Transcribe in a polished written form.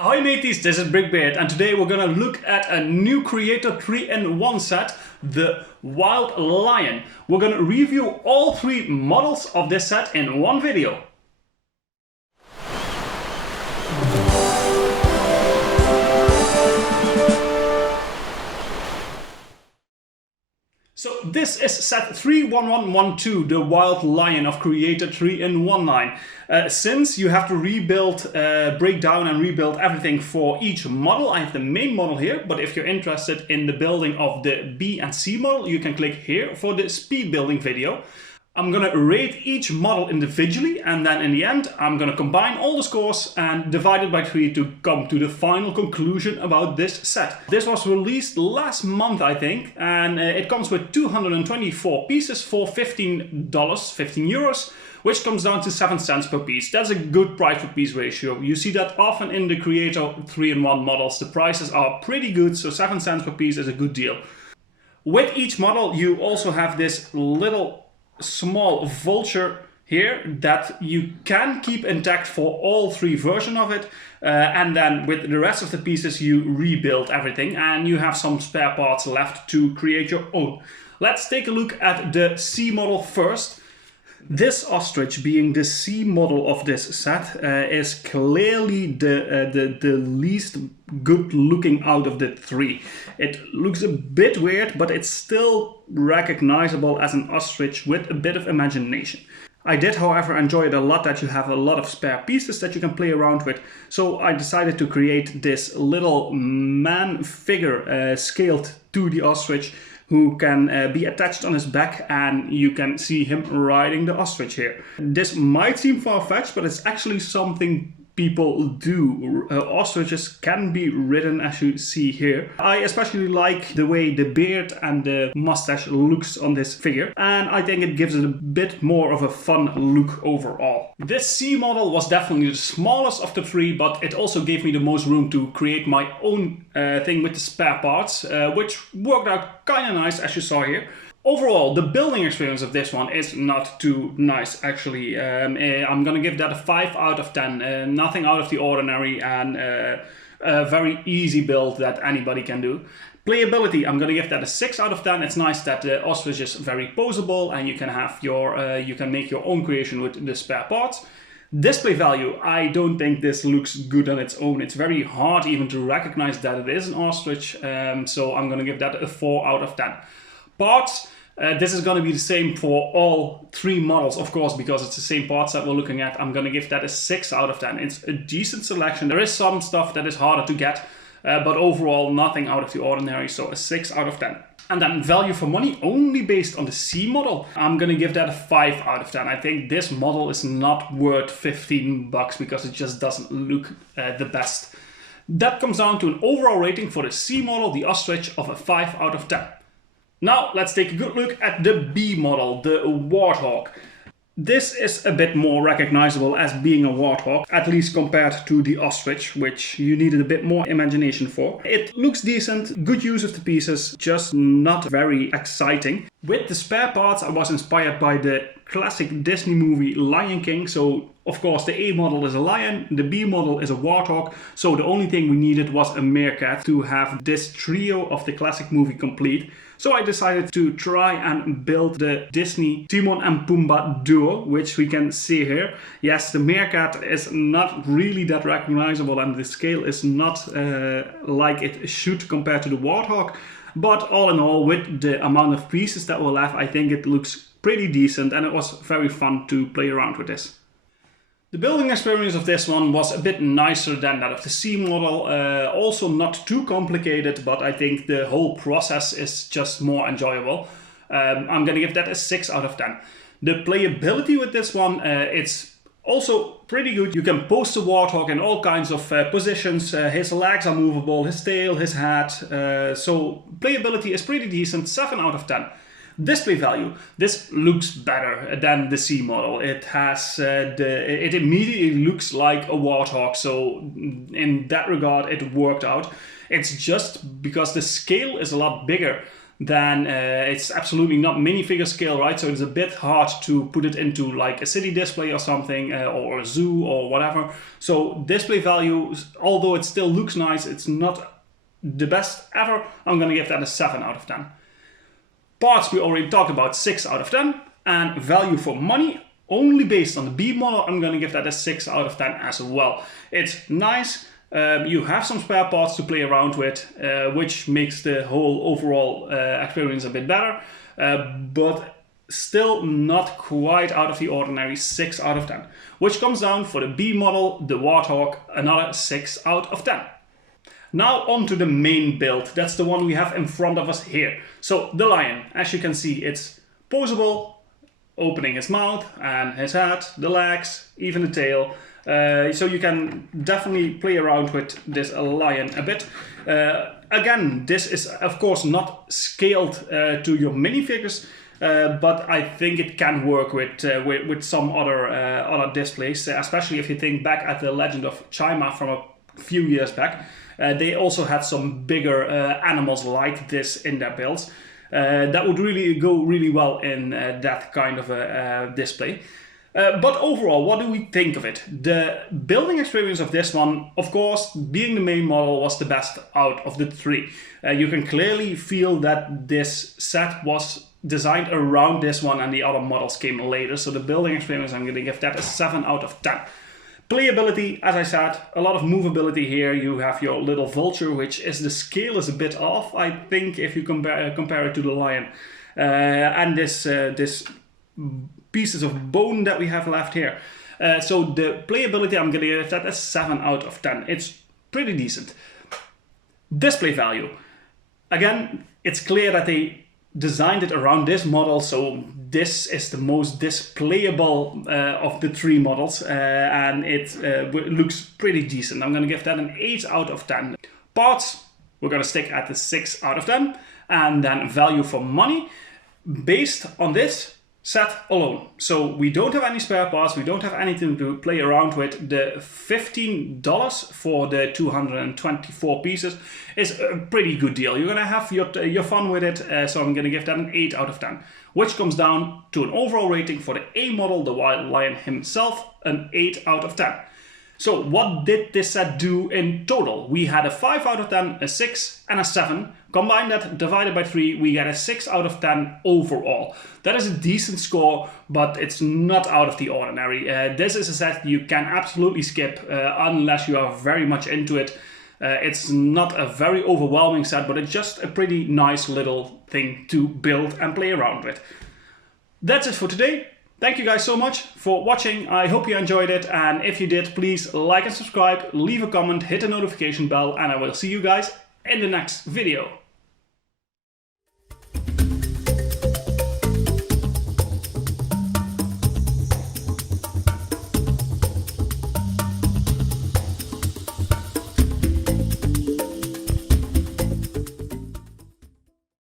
Ahoy mateys, this is BrickBeard, and today we're gonna look at a new Creator 3-in-1 set, the Wild Lion. We're gonna review all three models of this set in one video. So this is set 31112, the Wild Lion of Creator 3-in-1 line. Since you have to rebuild, break down and rebuild everything for each model, I have the main model here, but if you're interested in the building of the B and C model, you can click here for the speed building video. I'm gonna rate each model individually, and then in the end I'm gonna combine all the scores and divide it by 3 to come to the final conclusion about this set. This was released last month, I think, and it comes with 224 pieces for $15, 15 euros, which comes down to 7 cents per piece. That's a good price per piece ratio. You see that often in the Creator 3-in-1 models. The prices are pretty good, so 7 cents per piece is a good deal. With each model you also have this little small vulture here that you can keep intact for all three versions of it, and then with the rest of the pieces you rebuild everything and you have some spare parts left to create your own. Let's take a look at the C model first. This Ostrich, being the C model of this set, is clearly the least good looking out of the three. It looks a bit weird, but it's still recognizable as an Ostrich with a bit of imagination. I did, however, enjoy it a lot that you have a lot of spare pieces that you can play around with, so I decided to create this little man figure scaled to the Ostrich, who can be attached on his back, and you can see him riding the Ostrich here. This might seem far-fetched, but it's actually something people do. Ostriches can be ridden, as you see here. I especially like the way the beard and the mustache looks on this figure, and I think it gives it a bit more of a fun look overall. This C model was definitely the smallest of the three, but it also gave me the most room to create my own thing with the spare parts, which worked out kind of nice, as you saw here. Overall, the building experience of this one is not too nice, actually. I'm gonna give that a 5 out of 10. Nothing out of the ordinary, and a very easy build that anybody can do. Playability, I'm gonna give that a 6 out of 10. It's nice that the Ostrich is very poseable and you can have your, you can make your own creation with the spare parts. Display value, I don't think this looks good on its own. It's very hard even to recognize that it is an Ostrich, so I'm gonna give that a 4 out of 10. Parts, this is going to be the same for all three models, of course, because it's the same parts that we're looking at. I'm going to give that a 6 out of 10. It's a decent selection. There is some stuff that is harder to get, but overall nothing out of the ordinary, so a 6 out of 10. And then value for money, only based on the C model, I'm going to give that a 5 out of 10. I think this model is not worth 15 bucks because it just doesn't look the best. That comes down to an overall rating for the C model, the Ostrich, of a 5 out of 10. Now let's take a good look at the B model, the Warthog. This is a bit more recognizable as being a Warthog, at least compared to the Ostrich, which you needed a bit more imagination for. It looks decent, good use of the pieces, just not very exciting. With the spare parts, I was inspired by the classic Disney movie Lion King, so of course the A model is a lion, the B model is a warthog, so the only thing we needed was a meerkat to have this trio of the classic movie complete. So I decided to try and build the Disney Timon and Pumbaa duo, which we can see here. Yes, the meerkat is not really that recognizable and the scale is not like it should compared to the warthog. But all in all, with the amount of pieces that were left, I think it looks pretty decent and it was very fun to play around with this. The building experience of this one was a bit nicer than that of the C model. Also not too complicated, but I think the whole process is just more enjoyable. I'm gonna give that a 6 out of 10. The playability with this one, it's also pretty good. You can post the Warthog in all kinds of positions. His legs are movable, his tail, his head. So playability is pretty decent, 7 out of 10. Display value. This looks better than the C model. It has it immediately looks like a Warthog, so in that regard it worked out. It's just because the scale is a lot bigger then it's absolutely not minifigure scale, right? So it's a bit hard to put it into like a city display or something, or a zoo or whatever. So display value, although it still looks nice, it's not the best ever. I'm gonna give that a 7 out of 10. Parts we already talked about, 6 out of 10. And value for money, only based on the B model, I'm gonna give that a 6 out of 10 as well. It's nice. You have some spare parts to play around with, which makes the whole overall experience a bit better, but still not quite out of the ordinary. 6 out of 10, which comes down for the B model, the Warthog, another 6 out of 10. Now on to the main build. That's the one we have in front of us here. So the lion, as you can see, it's posable, opening his mouth and his head, the legs, even the tail. So you can definitely play around with this lion a bit. Again, this is of course not scaled to your minifigures, but I think it can work with some other displays, especially if you think back at the Legend of Chima from a few years back. They also had some bigger animals like this in their builds. That would really go really well in that kind of a display. But overall, what do we think of it? The building experience of this one, of course, being the main model, was the best out of the three. You can clearly feel that this set was designed around this one and the other models came later. So the building experience, I'm going to give that a 7 out of 10. Playability, as I said, a lot of movability here. You have your little vulture, which is the scale is a bit off, I think, if you compare it to the lion. And this pieces of bone that we have left here. So the playability, I'm going to give that a 7 out of 10. It's pretty decent. Display value. Again, it's clear that they designed it around this model, so this is the most displayable of the three models, and it looks pretty decent. I'm going to give that an 8 out of 10. Parts, we're going to stick at the 6 out of 10, and then value for money based on this set alone. So we don't have any spare parts, we don't have anything to play around with. The $15 for the 224 pieces is a pretty good deal. You're gonna have your fun with it, so I'm gonna give that an 8 out of 10, which comes down to an overall rating for the A model, the Wild Lion himself, an 8 out of 10. So what did this set do in total? We had a 5 out of 10, a 6 and a 7. Combine that, divided by 3, we get a 6 out of 10 overall. That is a decent score, but it's not out of the ordinary. This is a set you can absolutely skip unless you are very much into it. It's not a very overwhelming set, but it's just a pretty nice little thing to build and play around with. That's it for today. Thank you guys so much for watching. I hope you enjoyed it, and if you did, please like and subscribe, leave a comment, hit the notification bell, and I will see you guys in the next video.